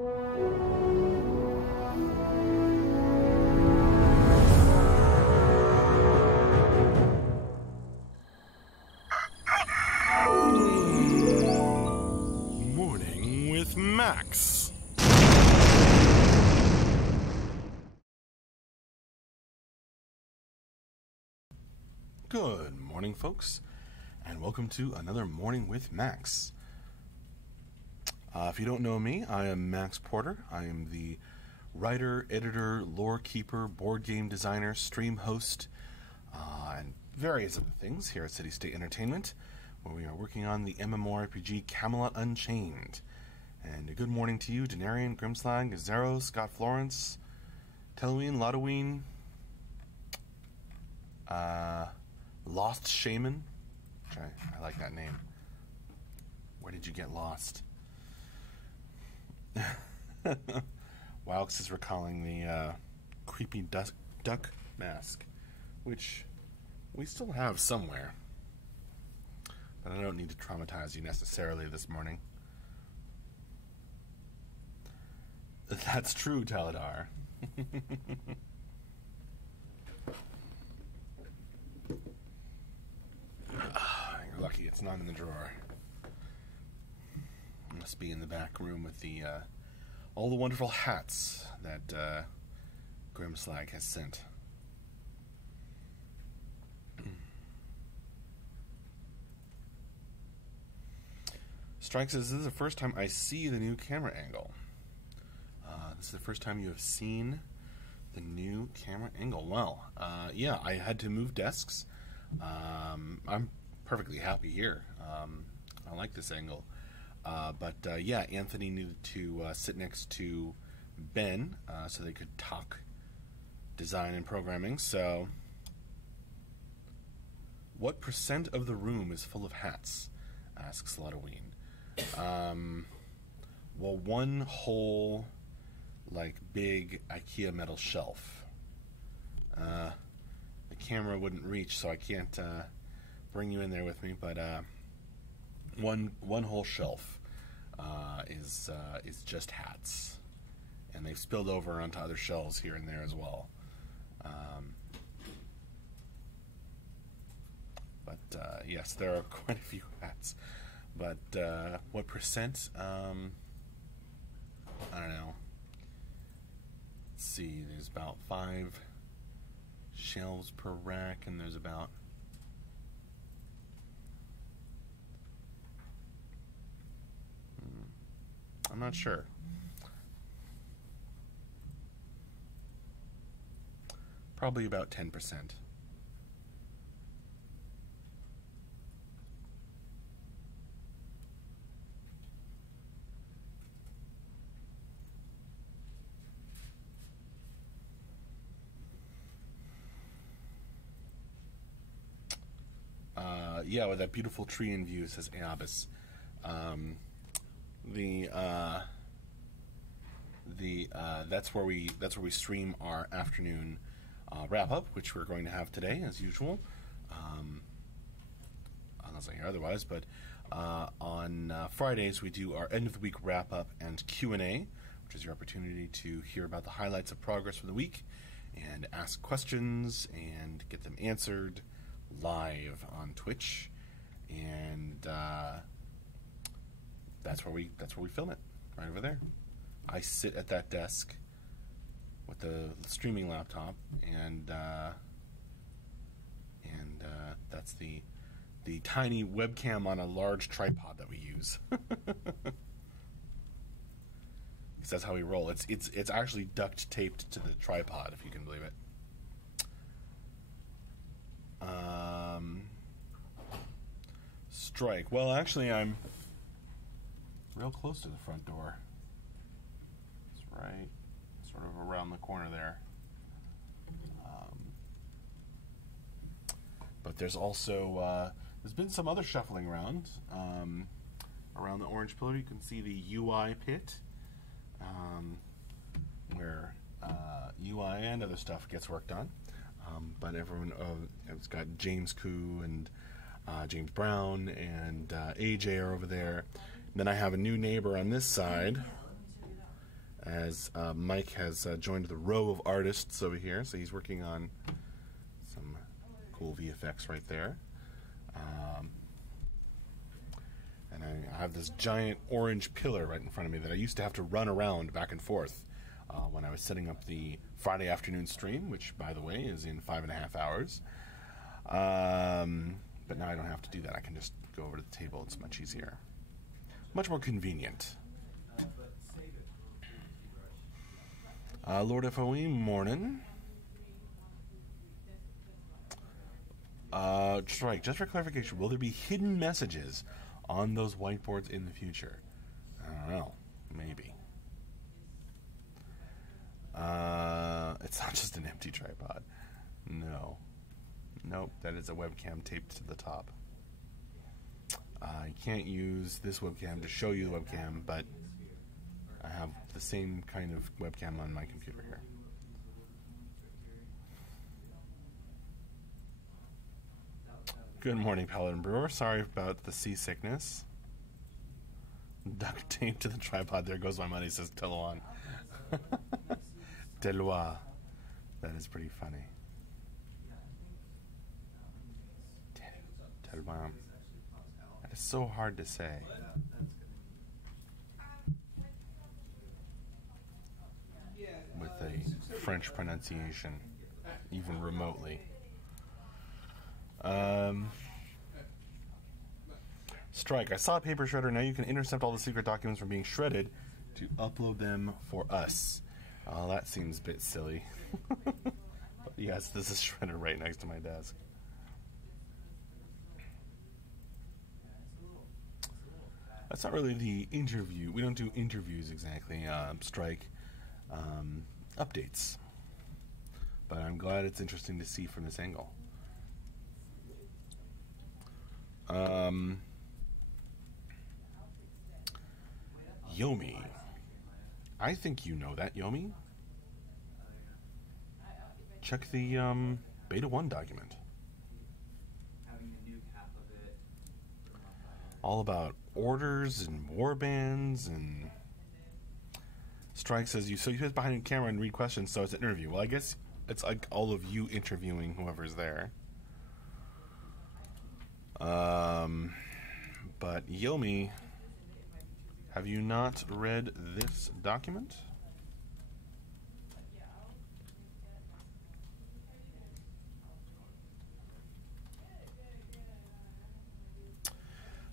Morning with Max. Good morning, folks, and welcome to another Morning with Max. If you don't know me, I am Max Porter. I am the writer, editor, lore keeper, board game designer, stream host, and various other things here at City State Entertainment, where we are working on the MMORPG Camelot Unchained. And a good morning to you, Denarian, Grimslag, Zero, Scott Florence, Telween, Lotoween, Lost Shaman. I like that name. Where did you get lost? Waux is recalling the creepy duck mask, which we still have somewhere. But I don't need to traumatize you necessarily this morning. That's true, Taladar. You're lucky it's not in the drawer. It must be in the back room with the all the wonderful hats that Grimslag has sent. Strike says, this is the first time I see the new camera angle. This is the first time you have seen the new camera angle. Well, yeah, I had to move desks. I'm perfectly happy here. I like this angle. But yeah, Anthony needed to sit next to Ben so they could talk design and programming. So, what percent of the room is full of hats? Asks Lotoween. Well, one whole, like, big IKEA metal shelf. The camera wouldn't reach, so I can't bring you in there with me, but one whole shelf is just hats, and they've spilled over onto other shelves here and there as well. But yes, there are quite a few hats. But what percent? I don't know. Let's see. There's about 5 shelves per rack, and there's about I'm not sure. Probably about 10%. Yeah, with that beautiful tree in view, says Aabis. That's where we stream our afternoon wrap up, which we're going to have today as usual, unless I hear otherwise. But on Fridays we do our end of the week wrap up and Q&A, which is your opportunity to hear about the highlights of progress for the week and ask questions and get them answered live on Twitch, and that's where we film it, right over there. I sit at that desk with the streaming laptop, and that's the tiny webcam on a large tripod that we use. Because that's how we roll. It's actually duct taped to the tripod, if you can believe it. Strike. Well, actually, I'm real close to the front door. It's right, sort of around the corner there. But there's also there's been some other shuffling around. Around the orange pillar, you can see the UI pit, where UI and other stuff gets worked on. But everyone, it's got James Koo and James Brown and AJ are over there. Then I have a new neighbor on this side as Mike has joined the row of artists over here, so he's working on some cool VFX right there. And I have this giant orange pillar right in front of me that I used to have to run around back and forth when I was setting up the Friday afternoon stream, which, by the way, is in 5.5 hours. But now I don't have to do that. I can just go over to the table. It's much easier. Much more convenient. Lord FOE, morning. Strike, just for clarification, will there be hidden messages on those whiteboards in the future? I don't know. Maybe. It's not just an empty tripod. No. Nope, that is a webcam taped to the top. I can't use this webcam to show you the webcam, but I have the same kind of webcam on my computer here. Good morning, Paladin Brewer. Sorry about the seasickness. Duct tape to the tripod. There goes my money, says Teloan. Teloa. That is pretty funny. Teloa. That is so hard to say. With a French pronunciation, even remotely. Strike, I saw a paper shredder. Now you can intercept all the secret documents from being shredded to upload them for us. Oh, that seems a bit silly. But yes, this is shredder right next to my desk. That's not really the interview. We don't do interviews exactly. Strike updates. But I'm glad it's interesting to see from this angle. Yomi. I think you know that, Yomi. Check the Beta 1 document. All about orders and warbands and... Strike says, you sit behind the camera and read questions, so it's an interview. Well, I guess it's like all of you interviewing whoever's there. But Yomi, have you not read this document?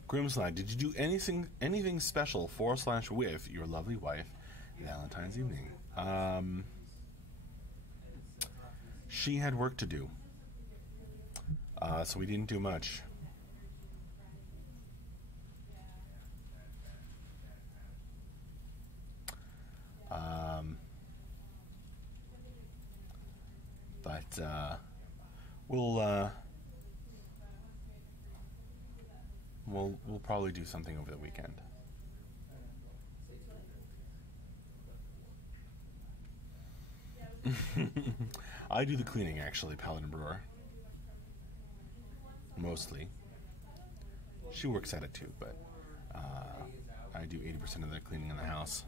Grimslide, did you do anything special for/with your lovely wife Valentine's evening? She had work to do, so we didn't do much. But we'll probably do something over the weekend. I do the cleaning, actually, Paladin Brewer. Mostly. She works at it too, but I do 80% of the cleaning in the house.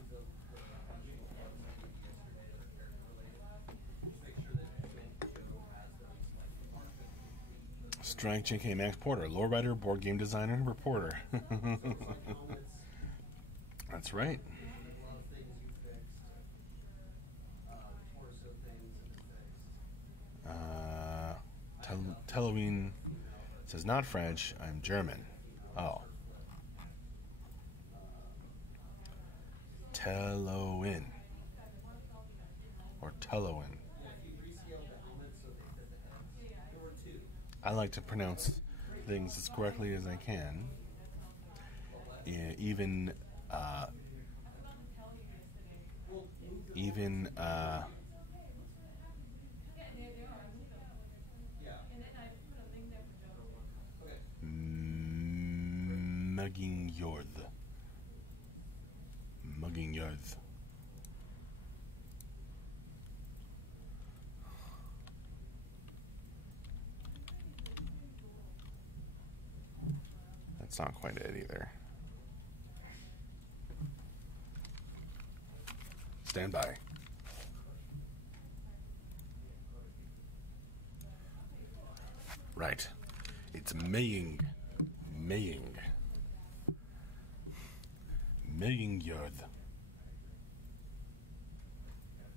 Strike JK Max Porter, lowrider, board game designer, and reporter. That's right. Teloween says, not French, I'm German. Oh. Telowin. Or Telowin. I like to pronounce things as correctly as I can. Even Mugging Yard. That's not quite it either. It's stand by. Right. It's Maying. Maying. Maying Yod.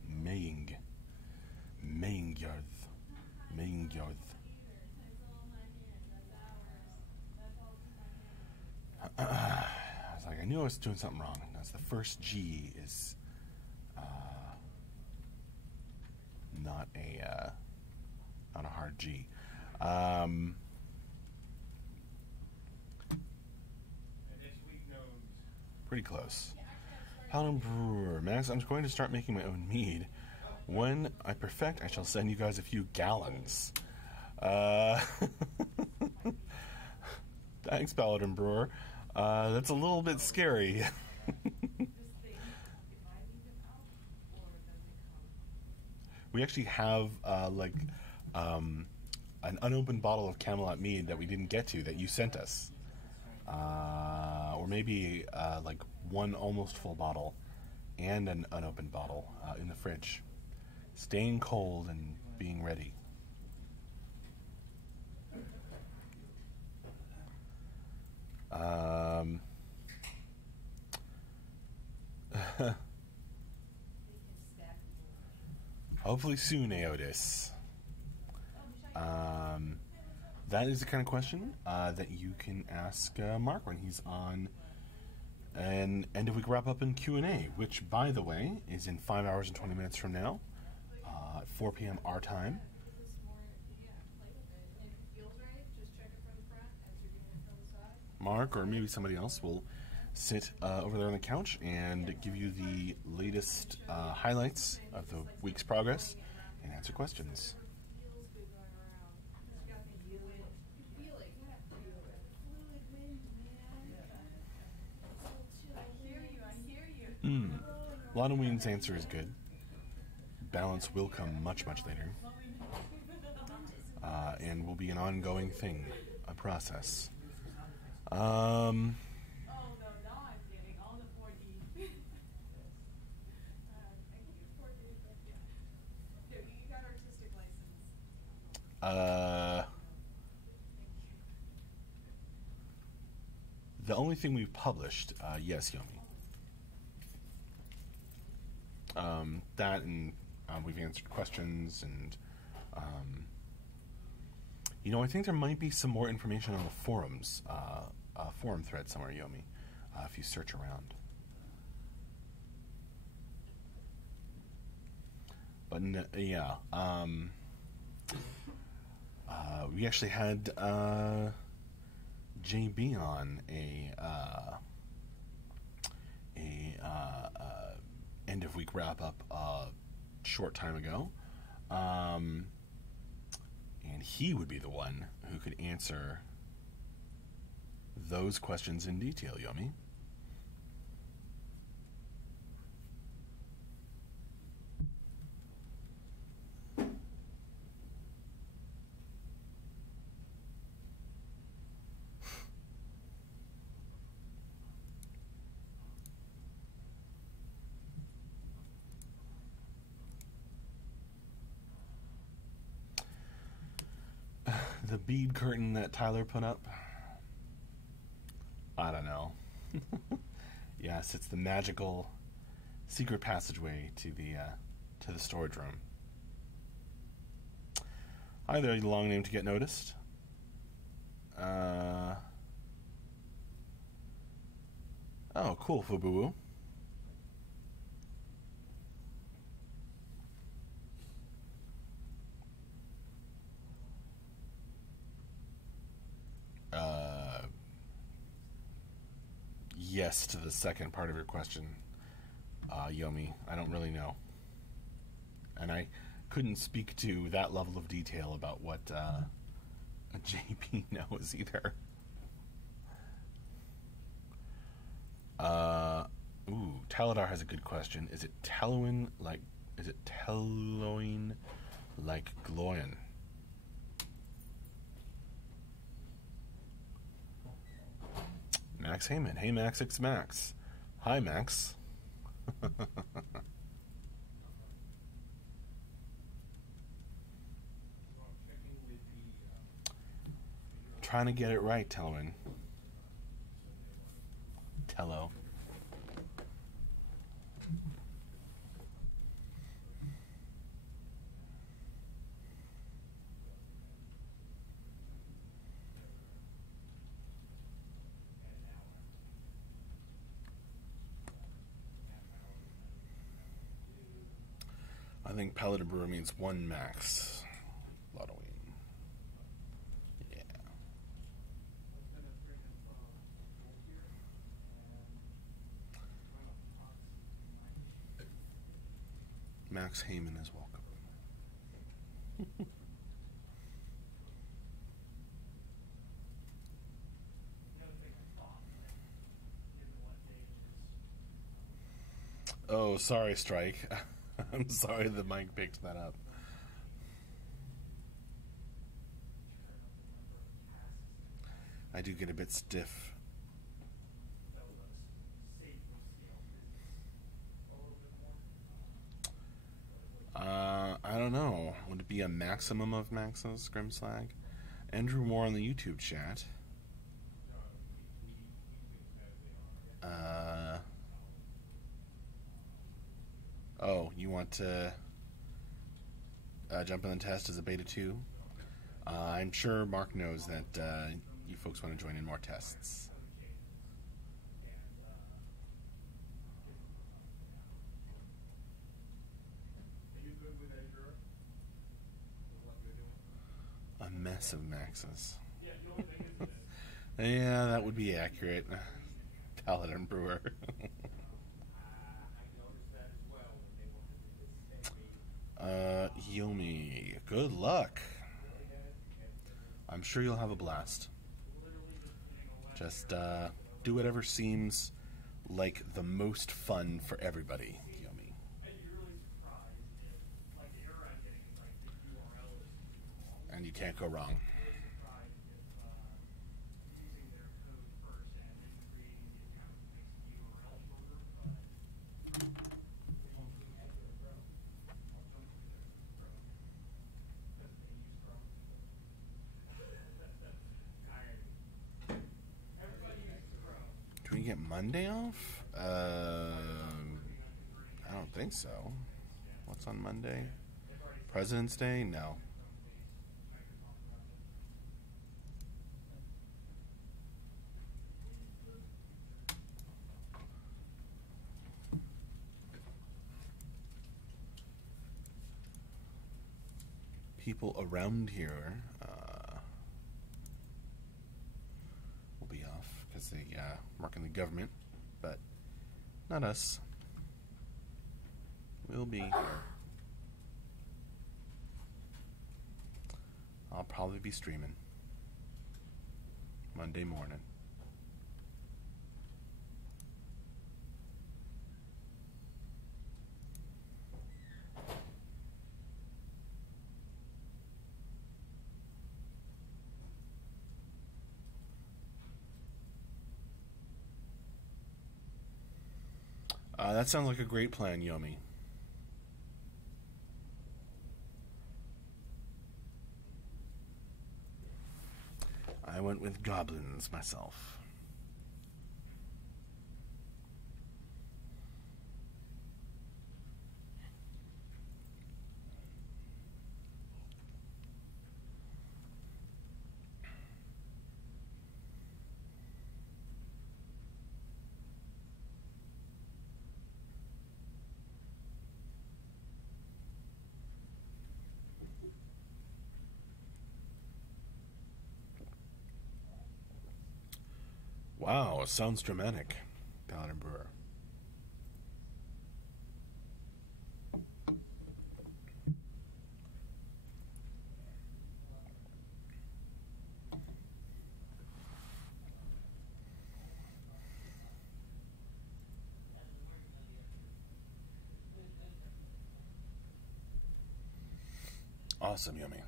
Maying. Maying Yod. Maying Yod. I was like, I knew I was doing something wrong. That's the first G is not a hard G. Pretty close. Paladin Brewer. Max, I'm going to start making my own mead. When I perfect, I shall send you guys a few gallons. Thanks, Paladin Brewer. That's a little bit scary. We actually have an unopened bottle of Camelot mead that we didn't get to that you sent us, or maybe like one almost full bottle and an unopened bottle in the fridge, staying cold and being ready. Hopefully soon, Aotis. That is the kind of question that you can ask Mark when he's on an end of week wrap up in Q&A, which, by the way, is in 5 hours and 20 minutes from now, at 4 p.m. our time. Mark, or maybe somebody else, will sit over there on the couch and give you the latest highlights of the week's progress and answer questions. Lonoween's answer is good. Balance will come much, much later. And will be an ongoing thing, a process. The only thing we've published, yes, Yomi. That and we've answered questions and I think there might be some more information on the forums, forum thread somewhere, Yomi, if you search around. But yeah, we actually had JB on a end of week wrap up a short time ago, and he would be the one who could answer those questions in detail, Yomi. The bead curtain that Tyler put up, I don't know. Yes, it's the magical secret passageway to the storage room. Hi there, you long name to get noticed. Oh, cool, Fubu. Yes to the second part of your question, Yomi. I don't really know. And I couldn't speak to that level of detail about what JP knows either. Taladar has a good question. Is it Teloin like Gloin? Max Heyman. Hey Max, it's Max. Hi Max. trying to get it right, Telwin. Tello. I think Paladin Brewer means one max. Lottoing. Yeah. Max Heyman is welcome. Oh, sorry, Strike. I'm sorry the mic picked that up. I do get a bit stiff. I don't know. Would it be a maximum of maxes, Grimslag? Andrew Moore on the YouTube chat. Oh, you want to jump in the test as a beta 2? I'm sure Mark knows that you folks want to join in more tests. A mess of maxes. Yeah, that would be accurate. Paladin Brewer. Yomi, good luck. I'm sure you'll have a blast. Just do whatever seems like the most fun for everybody, Yomi. And you can't go wrong. Can we get Monday off? I don't think so. What's on Monday? President's Day? No. People around here will be off because they work in the government, but not us. We'll be here. I'll probably be streaming Monday morning. That sounds like a great plan, Yomi. I went with goblins myself. Wow, sounds dramatic, Paladin Brewer. Awesome, Yummy.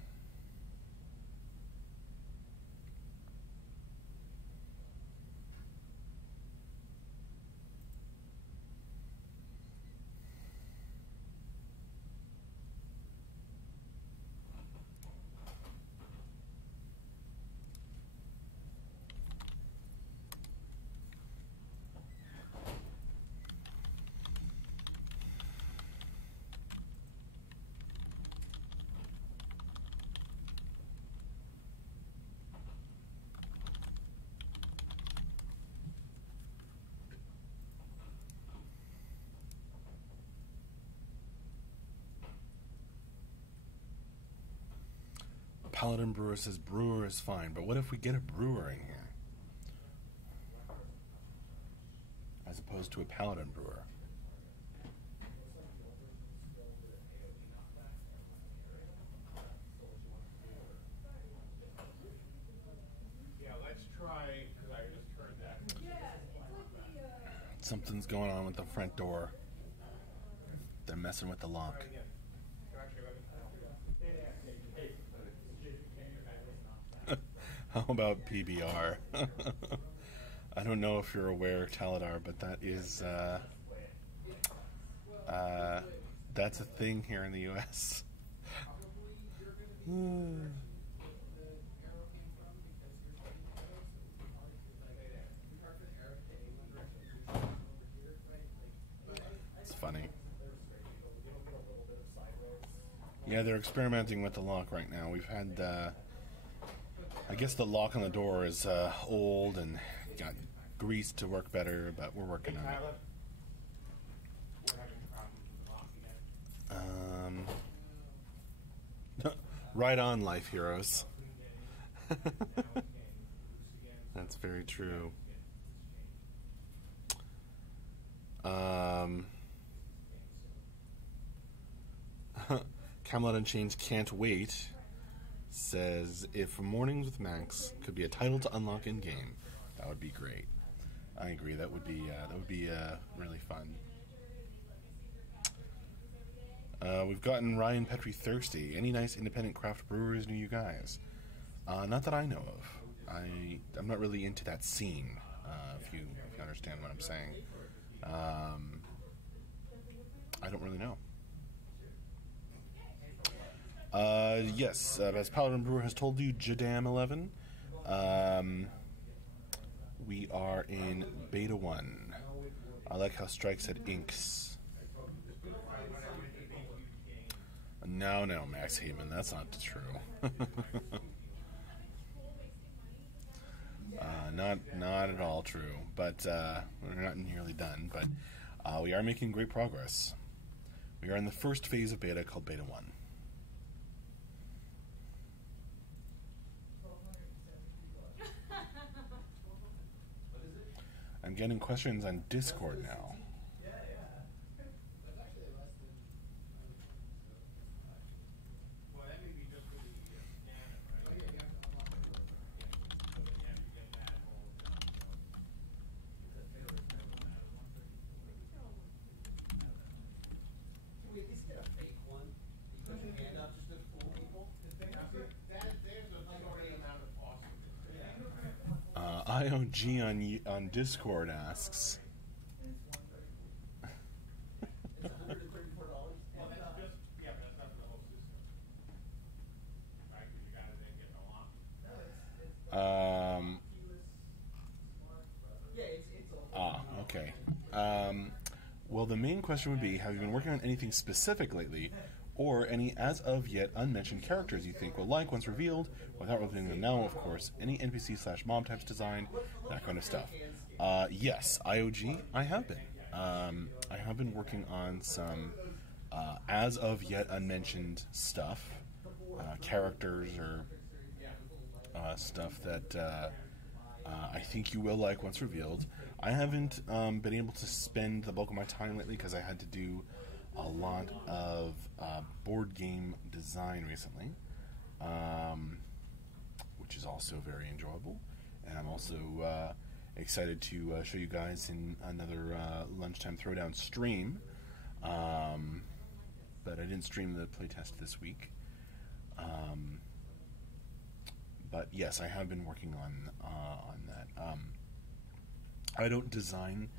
Paladin Brewer says brewer is fine, but what if we get a brewer in here? As opposed to a paladin brewer. Something's going on with the front door. They're messing with the lock. How about PBR? I don't know if you're aware, Taladar, but that is that's a thing here in the U.S. It's funny. Yeah, they're experimenting with the lock right now. We've had, I guess the lock on the door is old and got greased to work better, but we're working on it. Right on, Life Heroes. That's very true. Camelot Unchained can't wait. Says if Mornings with Max could be a title to unlock in game, that would be great. I agree. That would be really fun. We've gotten Ryan Petrie thirsty. Any nice independent craft brewers near you guys? Not that I know of. I'm not really into that scene. If you understand what I'm saying, I don't really know. Yes, as Paladin Brewer has told you, Jadam 11. We are in Beta 1. I like how Strike said inks. No, Max Heyman, that's not true. Not at all true, but we're not nearly done, but we are making great progress. We are in the first phase of beta called Beta 1. I'm getting questions on Discord now. IOG on Discord asks. Okay. Well, the main question would be, have you been working on anything specific lately, or any as of yet unmentioned characters you think will like once revealed, without revealing them now, of course, any NPC/mob types designed, that kind of stuff. Yes, IOG, I have been. I have been working on some as of yet unmentioned stuff, characters or stuff that I think you will like once revealed. I haven't been able to spend the bulk of my time lately because I had to do a lot of board game design recently, which is also very enjoyable. And I'm also excited to show you guys in another lunchtime throwdown stream. But I didn't stream the playtest this week. But yes, I have been working on that. I don't design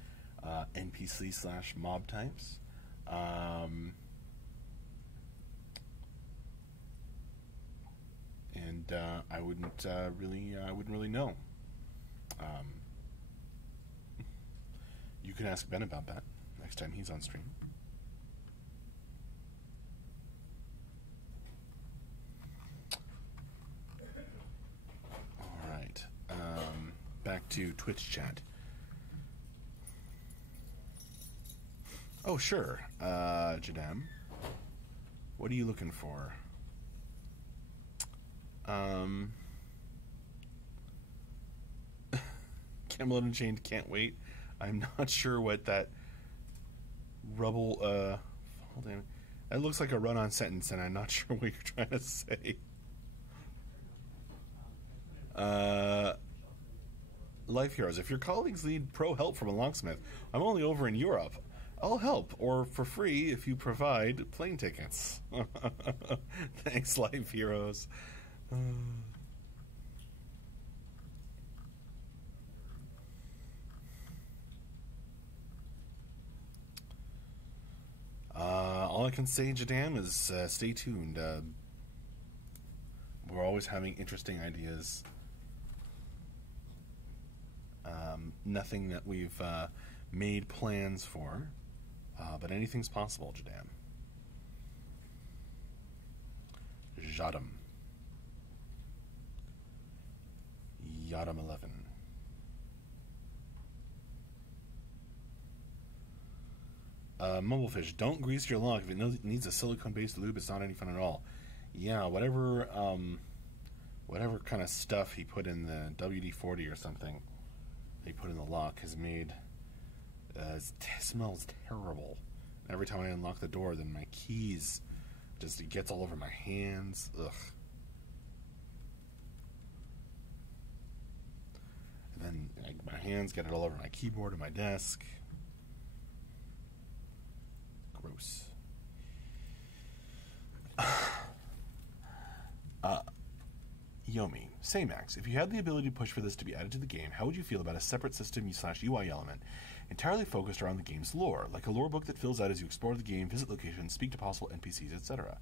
NPC/mob types. And I wouldn't really know. You can ask Ben about that next time he's on stream. All right, back to Twitch chat. Oh, sure. Jadam, what are you looking for? Camelot Unchained, can't wait. I'm not sure what that rubble, hold on. That looks like a run-on sentence, and I'm not sure what you're trying to say. Life Heroes, if your colleagues need pro help from a locksmith, I'm only over in Europe. I'll help, or for free if you provide plane tickets. Thanks, Life Heroes. All I can say, Jadam, is stay tuned. We're always having interesting ideas. Nothing that we've made plans for, but anything's possible, Jadam. Jadam. Yadam 11. Mumblefish, don't grease your lock. If it needs a silicone-based lube, it's not any fun at all. Yeah, whatever kind of stuff he put in the WD-40 or something he put in the lock has made smells terrible. Every time I unlock the door, then my keys it gets all over my hands. Ugh. And then my hands get it all over my keyboard and my desk. Gross. Yomi, say Max, if you had the ability to push for this to be added to the game, how would you feel about a separate system/UI element entirely focused around the game's lore, like a lore book that fills out as you explore the game, visit locations, speak to possible NPCs, etc.?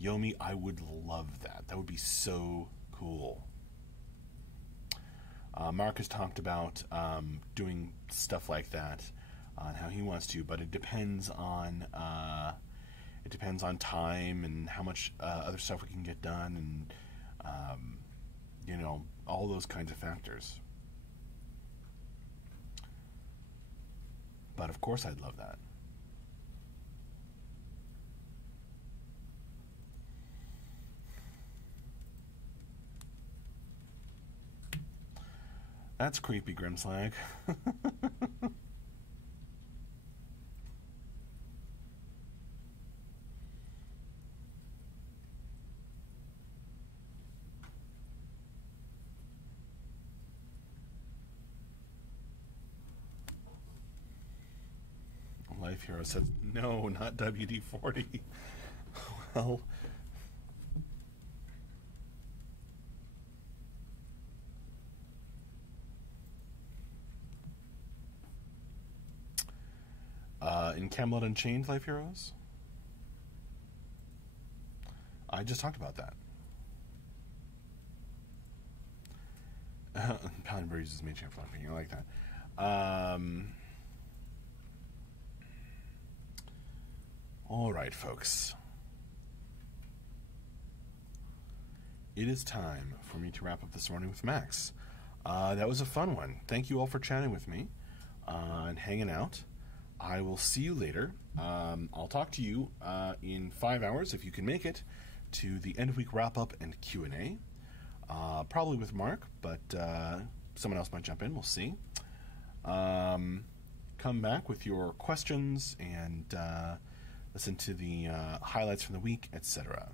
Yomi, I would love that. That would be so cool. Mark has talked about doing stuff like that and how he wants to, but it depends on time and how much other stuff we can get done, and you know, all those kinds of factors. But of course I'd love that. That's creepy, Grimslag. Life Hero said, no, not WD-40. Well, in Camelot Unchained, Life Heroes, I just talked about that. Paladin uses Mage Hand Fluffing. I like that. All right, folks. It is time for me to wrap up this morning with Max. That was a fun one. Thank you all for chatting with me and hanging out. I will see you later. I'll talk to you in 5 hours, if you can make it, to the end of week wrap-up and Q&A. Probably with Mark, but someone else might jump in. We'll see. Come back with your questions and listen to the highlights from the week, etc.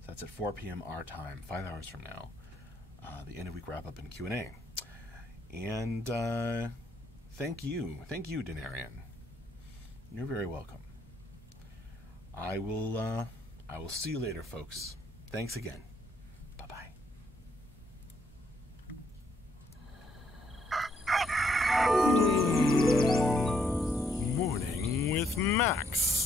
So that's at 4 p.m. our time, 5 hours from now. The end of week wrap-up and Q&A. And thank you, Denarian. You're very welcome. I will see you later, folks. Thanks again. Bye-bye. Morning with Max.